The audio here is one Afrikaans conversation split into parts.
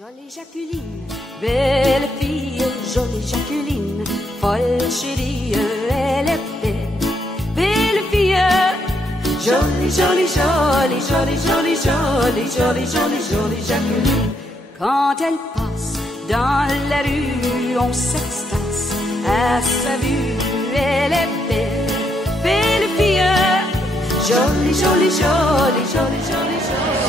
Jolie Jacqueline, belle fille, jolie Jacqueline, folle chérie, elle est belle, belle fille, jolie, jolie, jolie, jolie, jolie, jolie, jolie, jolie, jolie Jacqueline. Quand elle passe dans la rue, on s'extase à sa vue, elle est belle, belle fille, jolie, jolie, jolie, jolie, jolie, jolie.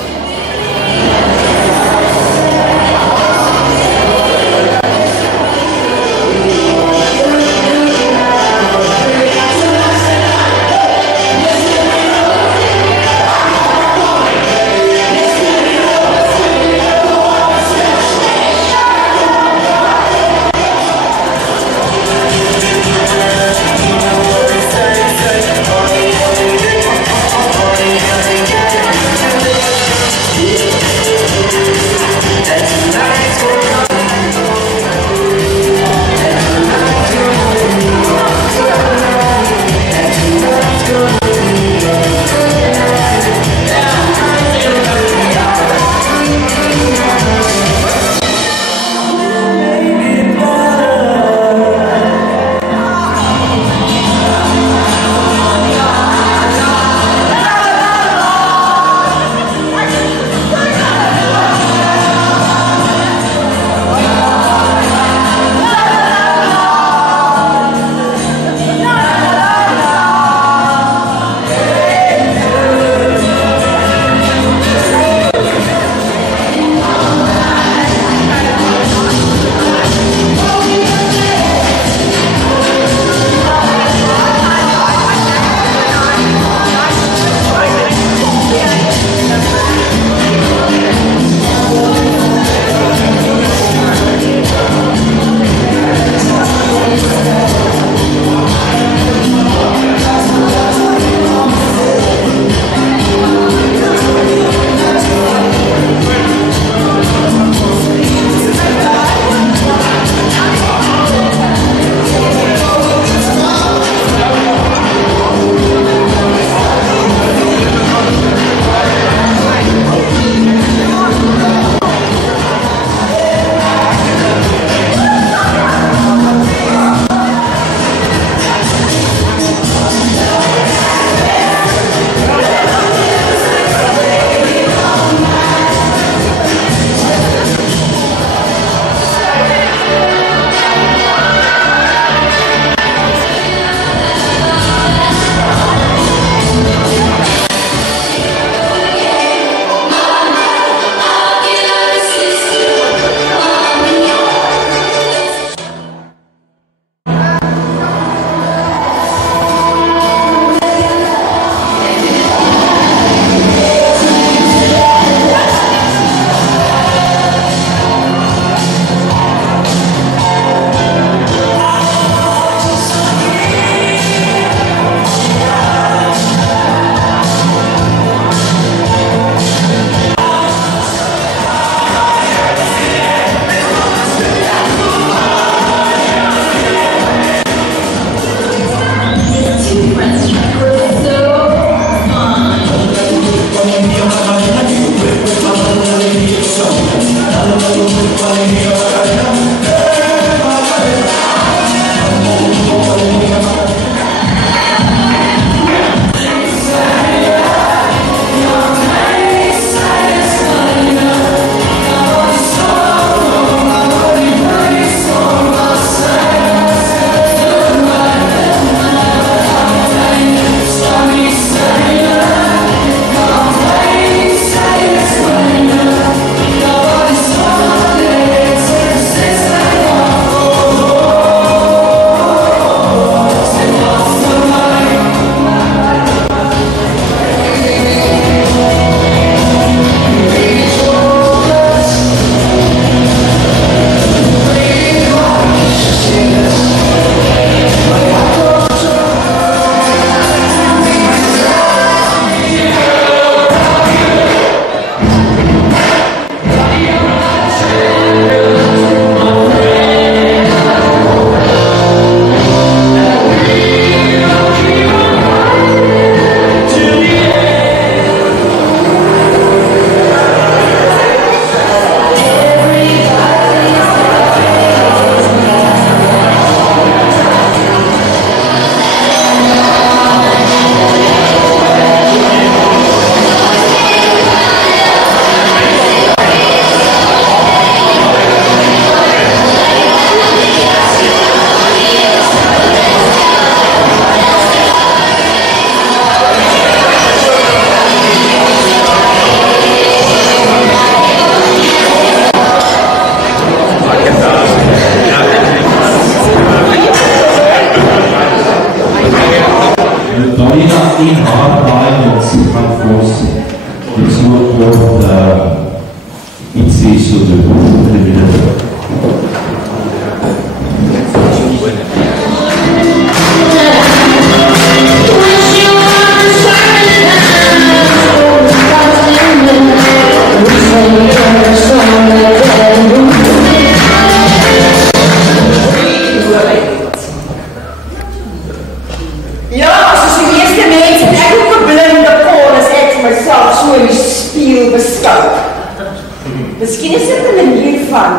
Miskien is dit 'n manier van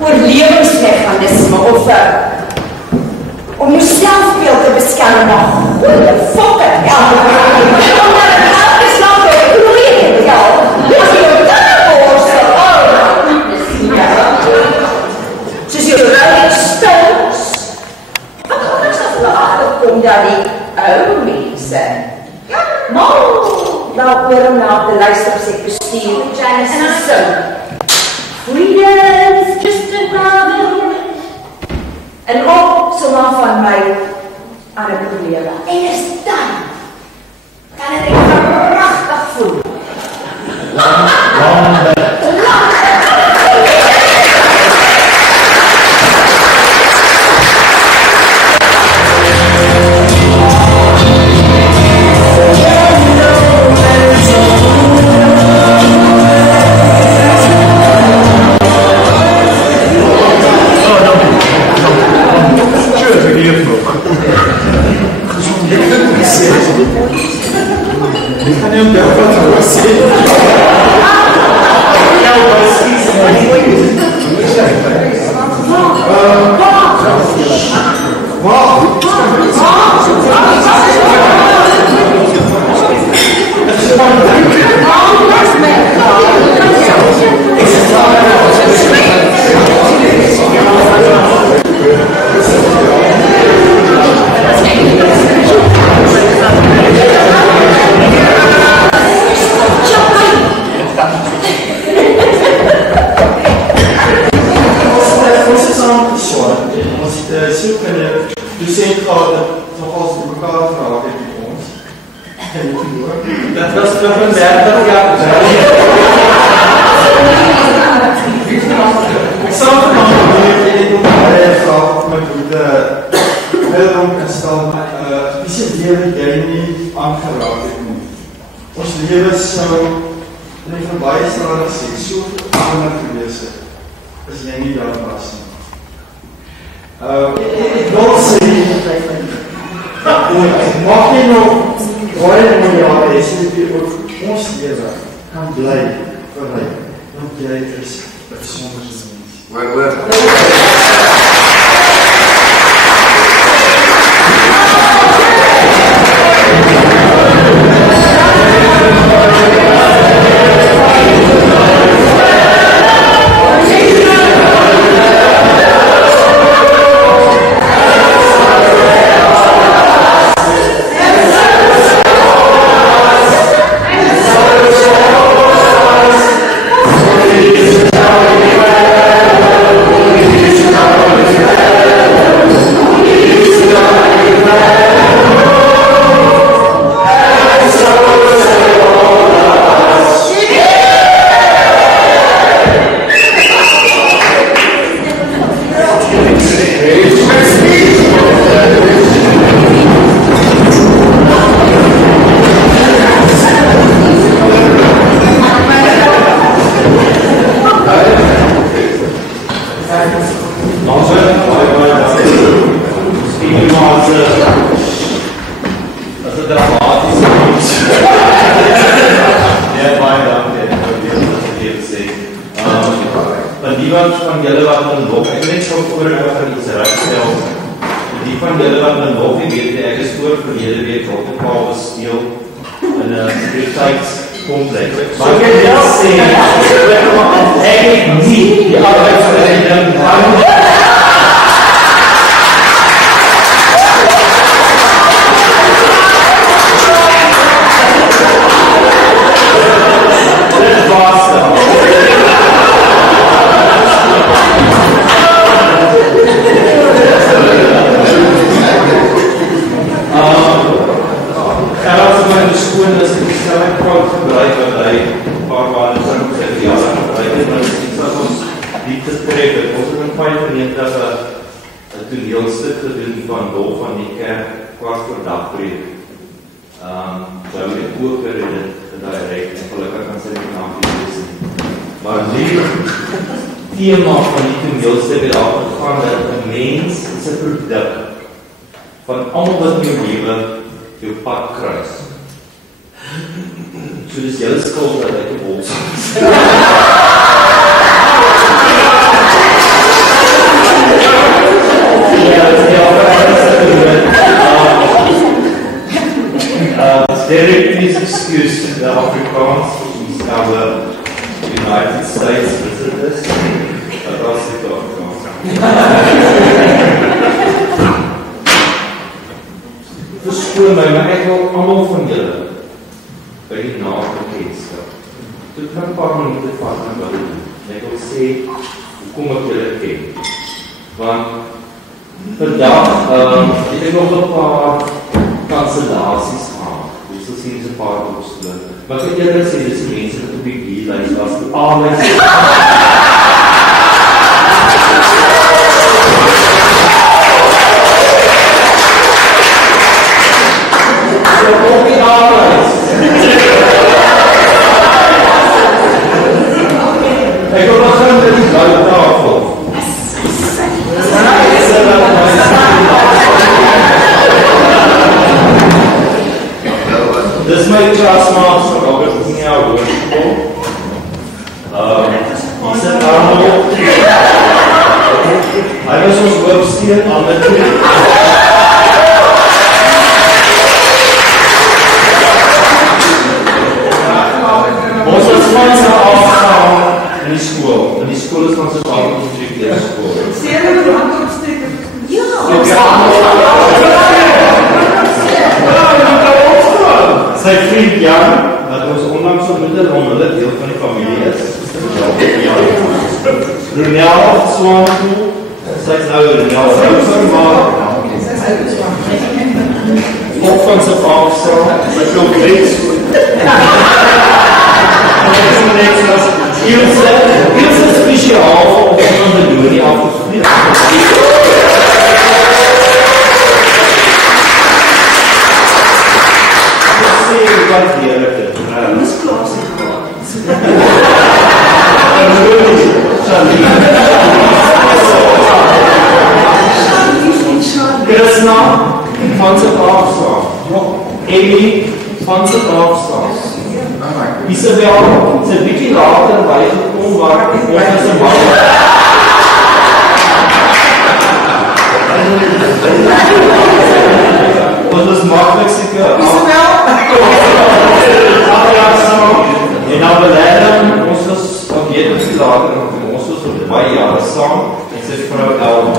oorlewingsmechanisme of om jou selfbeeld te beskerm, maar goeie fokke, ja. Omdat het elke slag weer groeien, ja. As jy jou tannenborstel, soos jou Rolling Stones. Wat gaan ons dan agterkom dat die ou mense, ja, mal, laat oor om na te luister op sy bestuur, Janice en sing. Freedom's just another word. En ook sommer van my aan 'n probleme. En is dan kan ek pragtig voel. Thema van die toneelstuk het daaroor gegaan dat 'n mens is 'n produk van almal wat in jou lewe jou pad kruis. So dis jou skuld dat ek 'n bos. hoekom ek julle ken. Want vandag het ek nog 'n paar kansellasies aan. Ons sien 'n paar opstelle. Maar ek het eerder sê dis die mense wat op die B-lys was. Almal ek wil begin met die blou tafel. Dis my klasmaat van Robert in die hoërskool. Ons het Arno. Hy was ons hoofsteen aan met ons was van sy afgaan in die skool. In die skool is van sy afgaan in die school. Sê jy dat hand opsteek? Ja. Sy vriend Jan, wat ons onlangs ontmoet om hulle deel van die familie is. Ronel Swaanpoel, sy is nou Ronel Rouser, maar ook van sy afsal, sy klop reeds goed. Ilse speciaal om van de Dorie af te vlieg. Ek sê wat heerlijk het. Dis klaas en klaas. Krishna van sy afstaan. Emily van sy afstaan. Isabel, sy het bietjie later bygekom waar ons is 'n man. Ons is maklik seker. Isabel? En nou belêden ons is op hierdie later ons was op baie jare saam en sy vrou Elma.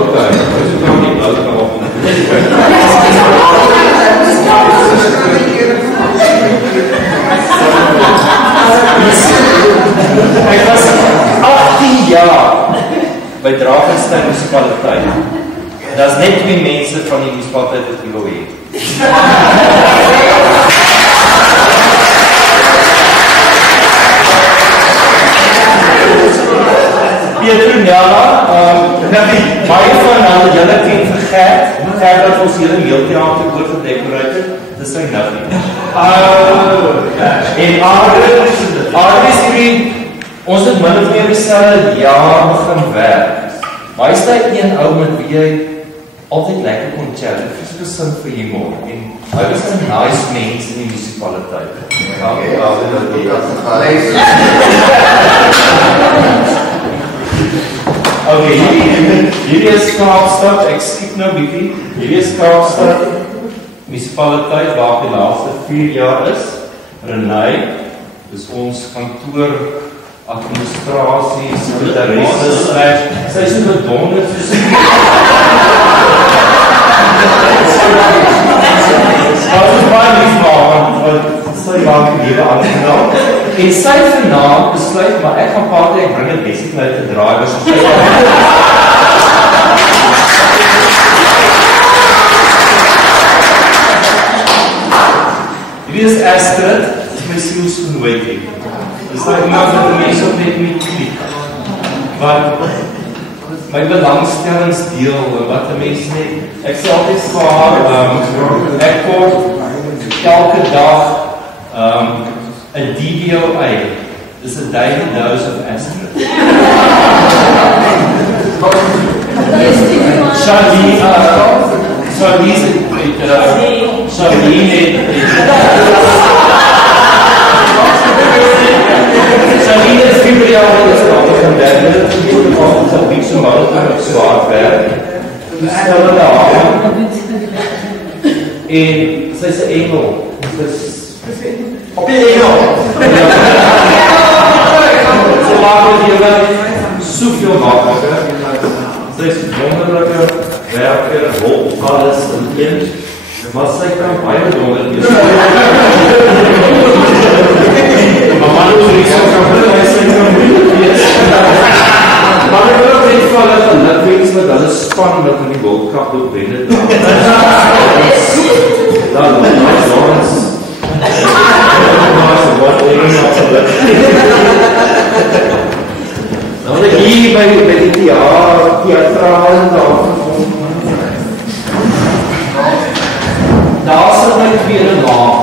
Okay, dus ik kan niet buiten gaan op. Ik was 18 jaar bij Drakensberg municipaliteit. Dat is net die mensen van die municipaliteit wat ik wil heen. Pieter Njala, baie van hulle julle ken vir Gert dat ons hele meelteater oor gedecoreer het, dis sy niggie. En Aardis vriend, ons het min of meer dieselfde jaar begin werk. Maar hy is die een ou met wie jy altyd lekker kon chat, het is sin vir humor, en hy was 'n nice mens in die municipaliteit. Okay, hierdie is Kaapstad, ek skiep nou bietjie. Hierdie is Kaapstad municipaliteit waar die laaste 4 jaar is. Renay, dis ons kantoor, administrasie, sekretaresse, sy is so bedonder soos dat is baie lief maar, want sy maak die lewe aangenaam. En sy vanaand besluit, maar ek gaan party, ek bring het best uit te draai, hierdie is Astrid, my sielsgenootjie. Dis like iemand wat die mens op net met kliek. Wat my belangstellingsdeel, wat die mens net, ek sê altyd vir haar, ek kort elke dag 'n DDOA, dis 'n daily dose of Astrid. Charlie Charlie is 4 jaar oud en derde het een beetje zo makkelijk op zwaar werk. Stel het aan. En sy is 'n engel. Op die engel. Sy maak het julle soveel makliker. Sy is wonderlike werker, hulp, alles in een. Maar sy kan baie wonder wees. Maar man, sy kan moeilik wees. span wat in die World Cup ook wen het. Dan ons wat nou net hier by die teatrale daar. Daar sit my tweede naam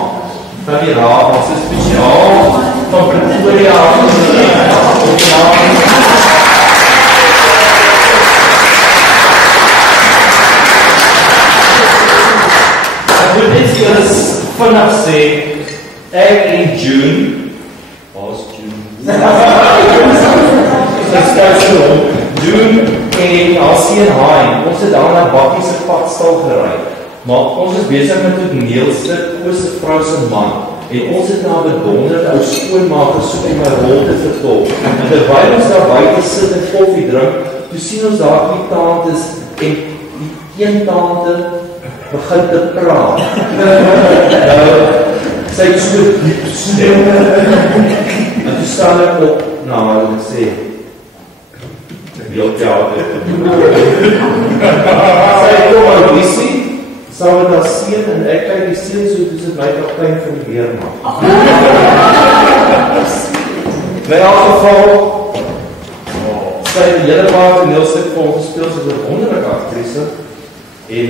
van die raad, ons is spesiaal van Pretoria ek wil net eers vanaf sê, ek in June, June en Alcien Hain, ons het daar na Bakkie se padstal gery. Maar ons is besig met 'n toneelstuk oor 'n vrou se man en ons het na 'n bedonderde ou skoonmaker soek om 'n rol te vertol. En terwyl ons daar buite sit en koffie drink, toe sien ons daar die tantes en die een tante begin te praat. Sy het so diep stem. En toe staan ek op na haar en sê, "Wil jy al dit doen?" Sy kom aan die sien. Sal het as seun en ek kyk die seun so, dis het my kaptein van die weermacht. In elk geval, sy het die hele paar toneelstuk vir ons gespeel, sy is 'n wonderlike aktrise, en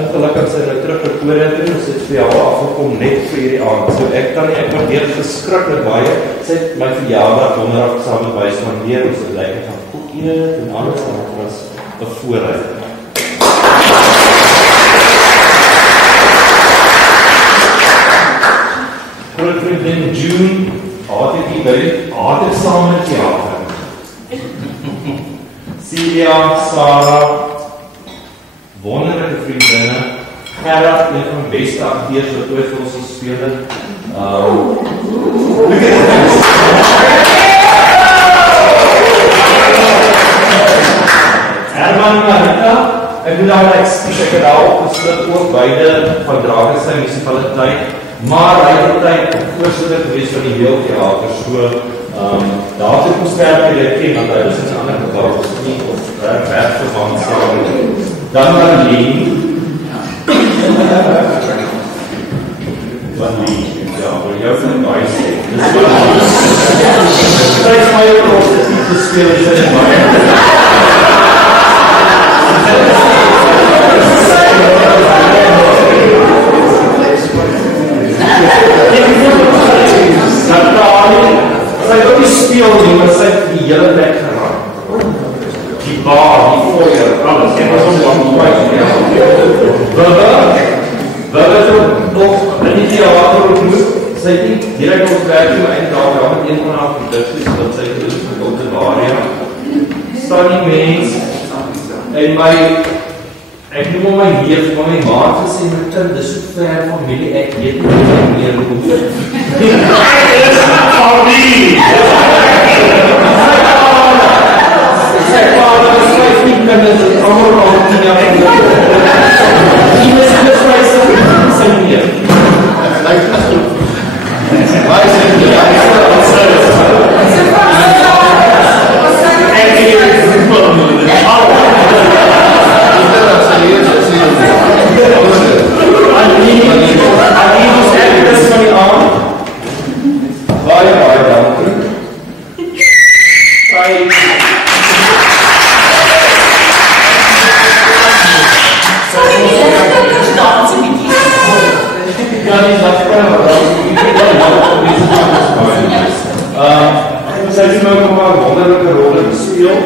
ongelukkig sy nou terug Pretoria toe, sy het vir jou afgekom net vir hierdie aand, so ek waardeer geskriklik baie, sy het my verjaardag donderdag saam met my spandeer, ons het lekker gaan koek eet, en alles wat was 'n voorreg. Groot vriendin June, haat ek saam met teater. Celia, Sarah, wonderlike vriendinne, Gerard, een van die beste acteurs wat ooit vir ons gespeel het. Herman en Marita, ek moet daar ek het daar opgesluit ook beide van Drakensberg munisipaliteit. Maar hy het tyd voorsitter gewees van die Heelteater, so daar het ek ons sterk ken, want hy is in 'n ander gebou, is nie of werkverband saam. Dan Marlene. Marlene, ja, vir jou van baie sê. Sy is my trots, is nie gespeel, sy is baie. Sy het ook nie speel nie, maar sy het die hele plek geraak. Die bar, die foyer, alles. Sy was ons lang kwijt. Wille het ook in die theater ontmoet. Sy het nie direct ons werk toe einddag met een van haar producties, wat sy gedoen met op de Varia. Sunny Mens, en ek noem om my neef, maar my maat gesê, my kind, dis so ver familie, ek weet nie meer hoe. Sy vader is 15 kinders, en allemaal al 10 jaar en die is in die vryse, sy neef. Waar is die neef? Baie dankie. Sy het nou nog maar wonderlike rolle gespeel.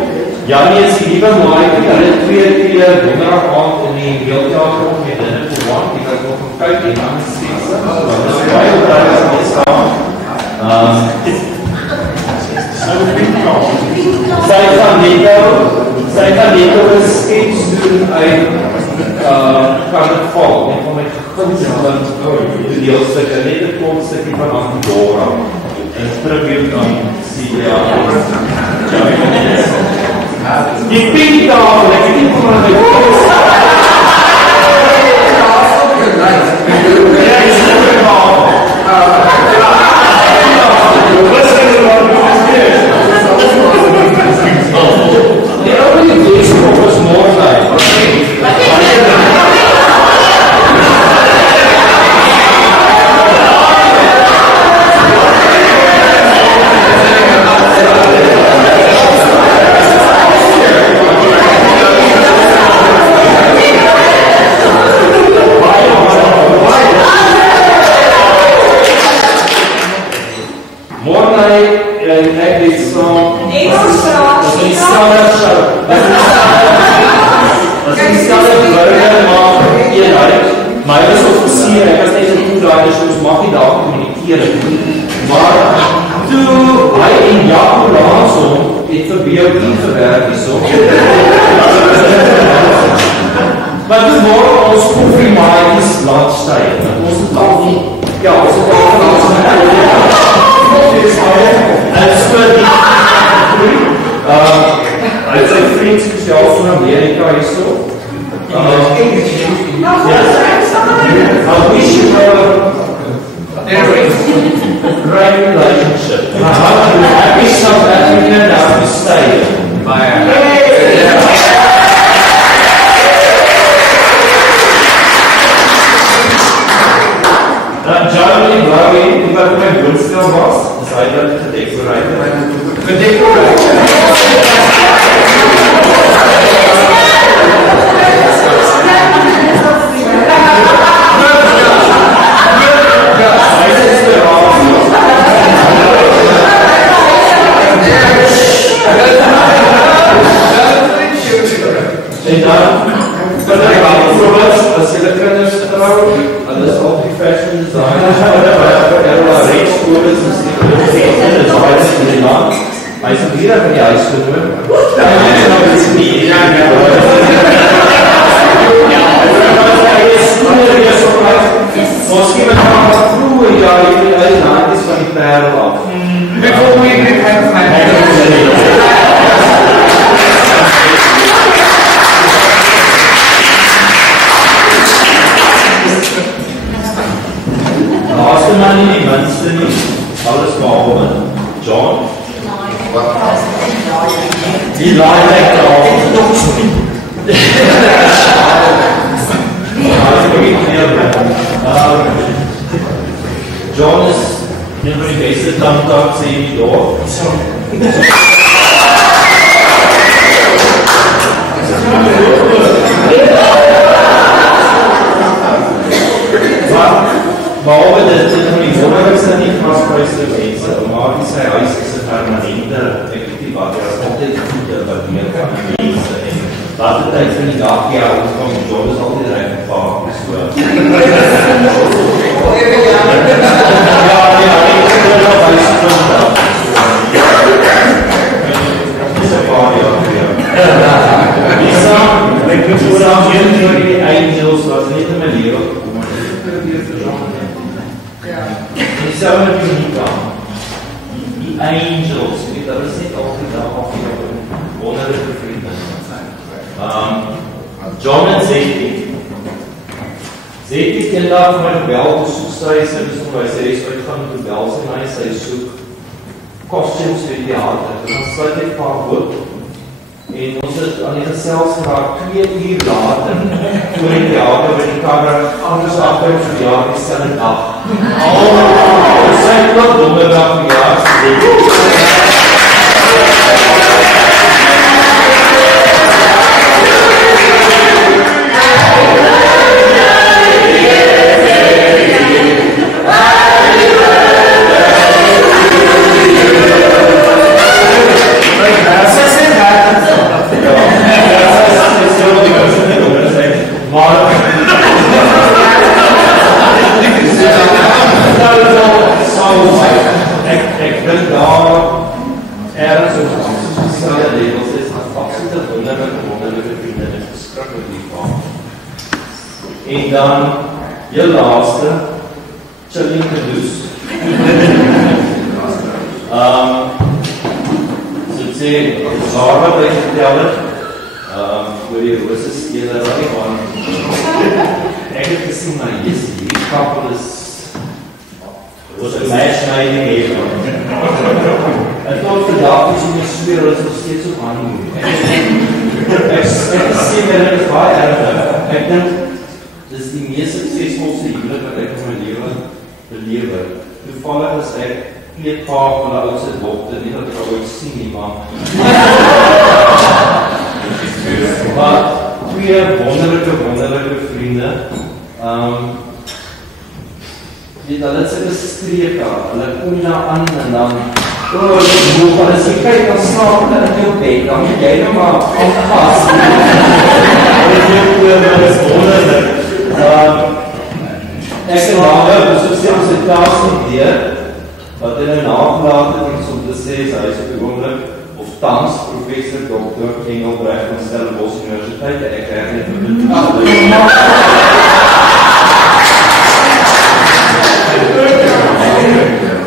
Janie is die liewe maaike, hulle het 2 keer donderdag aand in die Heelteater op met dinner to one, die was nog van kyk en dan steeds. Baie daar is nie saam. Sy gaan net op 'n skets doen uit kan het val, en van my gunsteling toneelstukke, net 'n klomp stukkie van Antidora, en tribute aan Celia. Die pinktafel, ek het nie van my die oude leesboek was morgen. die sneller show. As die sneller burger maak, een uit. My was offisier, ek was net so toelaaider, so ons mag nie daar communikeer. Maar toe hy en Jaco Laanson het vir BOD gewerk hierso. Maar toe word ons koffiemaatjies lunchtyd. Ons het al nie, ja, ons het al hy het sy vriend spesiaal van Amerika hierso. I wish you were in a great relationship. I wish South Africa now to stay. Germany, Blaue, die wat my woonstel was, is hy dat gedecoreerd. En dan, bijvoorbeeld, as jy die kinders trouw, hulle is al die fashion designers, hulle reeds skoles, en designers in die land. Hy is ook hier in die huis genoem. Misschien met gaan wat vroeger, ja, jy moet uit die handjes van die perl af. Before we even have my laaste man nie die minste nie, alles behalwe John. Die laai lekker al. John is een van die beste tandarts in die dorp. Behalwe dit van die wonderlikste nie vastprijste mense, maar die sy huis is een permanente, ek weet nie wat, daar is altyd goede wat meer van die mense, en wat die tyd van die dag, ja, ons van die job is altyd reik gevaar, so. Ja, ek is nog huis van dis een paar jaar, ja. Die saam, ek moet voor aan die angels, wat net in my leven gekomen, die sou met die nie kan. Die angels, dat is net altyd daar af hier wonderlijke vrienden. John en Zeti ken daar van my bel besoek sy is uitgaan met die bel sy soek costumes vir die theater. En dan sluit hy paar hoop en ons het aan die gesels geraak 2 uur later voor die theater met die camera anders achter vir die jaar die stille dag. Ons sy ook donderdag die jaar en dan jou laaste chilling te does. So het sê, waar wat hy vertel het, oor die roose stede, ek het gesien, maar die kappel is was een matchmaking even. En tot vandaag is die sfeer, dat is nog steeds op aangemoed. Ek sê my dit is baie erg. Ek dink, dis die meest suksesvolste huwelik wat ek in my leven belewe. Toevallig is ek kleedpaar van die oudste dokter, nie dat ek al ooit sien nie, maar 2 wonderlijke vriende. Hulle het syke streke, hulle kom daar aan en dan As jy kyk, dan slaap hulle in jou bed, dan moet jy nou maar aanpas. Dit is wonderlik. Ek en Daniel, so sê ons het taas nie deur, wat hulle nagelaat het, en om te sê, hy is op die oomblik, of tans, professor, dokter, Engelbrecht van Stellenbosch Universiteit, en ek krijg net een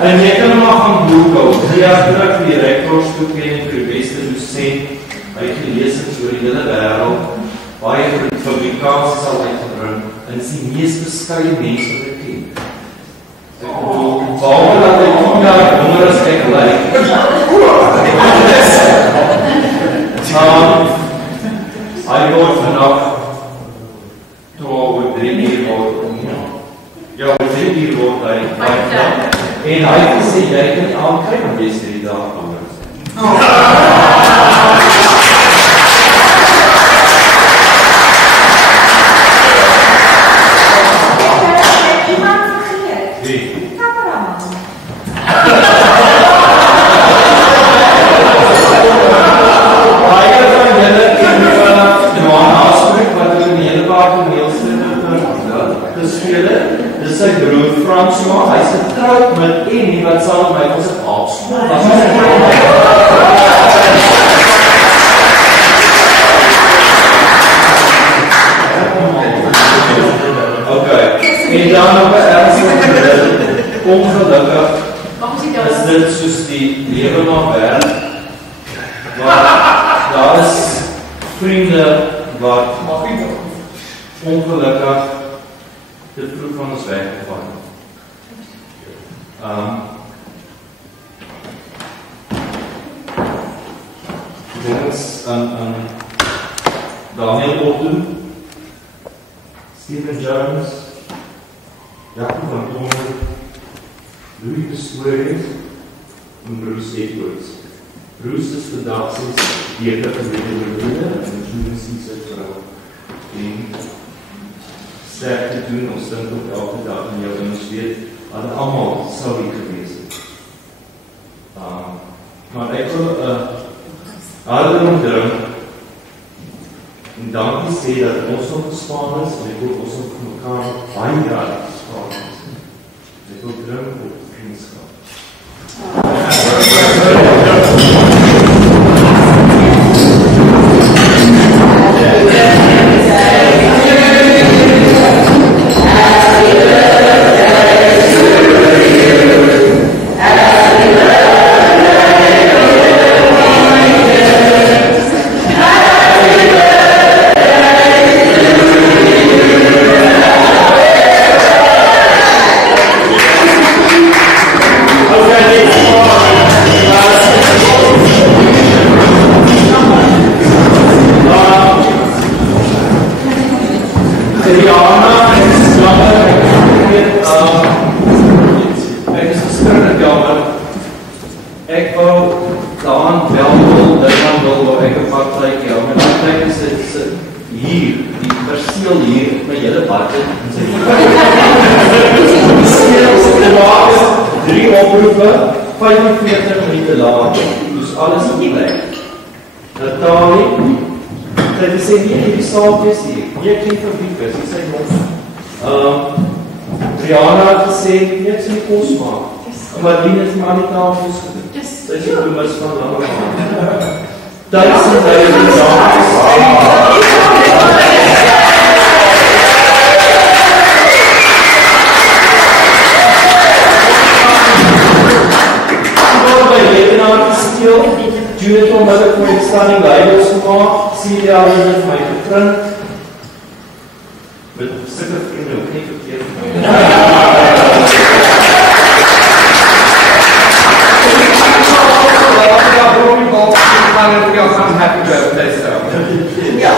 En jy kan maar gaan boekhou. Toen ek vir die rektors toekenning vir die beste docent, hy het gelees het oor die hele wêreld, baie fabrikaties sal uitgebring, en is die mees beskye mens wat ek ken. Ek bedoel, behalwe dat hy 10 jaar jonger as ek lyk. Hy word vanaf 3 uur word, ja, 3 uur word hy, en hy het gesê, jy kan nie aankryg, want jy is 3 dae anders. Iemand vergeet? Wie? Kameraman. Baie van julle ken Johan Haasbroek, wat in die hele paar toneelstukke gespeel het. Dis sy broer François, hy is getroud met Annie, wat saam met my was het afspoel. Ok, en dan op een ernstige ongelukkig is dit soos die lewe maar werk. Maar daar is vriende wat ongelukkig te vroeg van ons weggevallen. Denk eens aan Daniel Otto, Stephen Jones, Jacob van Tomer, Louis Pistorius en Bruce Edwards. Bruce is vandaag sinds beter geweten door broeder en Jones is sy vrou. En sterk te doen, ons dink ook elke dag in jou en ons weet, hulle allemaal sou nie gewees het. Maar ek wil harder drink en dankie sê dat ons nog gespan is en ek wil ons nog mekaar baie jaar gespan is. Ek wil drink op vriendskap. Rihanna het gesê, net so die kos maak. Maar die het maar nie tafels gedoen. Sy is die mis van lange maand. Duitsend hy die dames. Sy word by Ledenaar gesteel. Judith onmiddellik vir die standing labels gemaakt. Celia het my geprint. Met sikke vriende ook nie verkeerd. Happy birthday, sir. Yeah.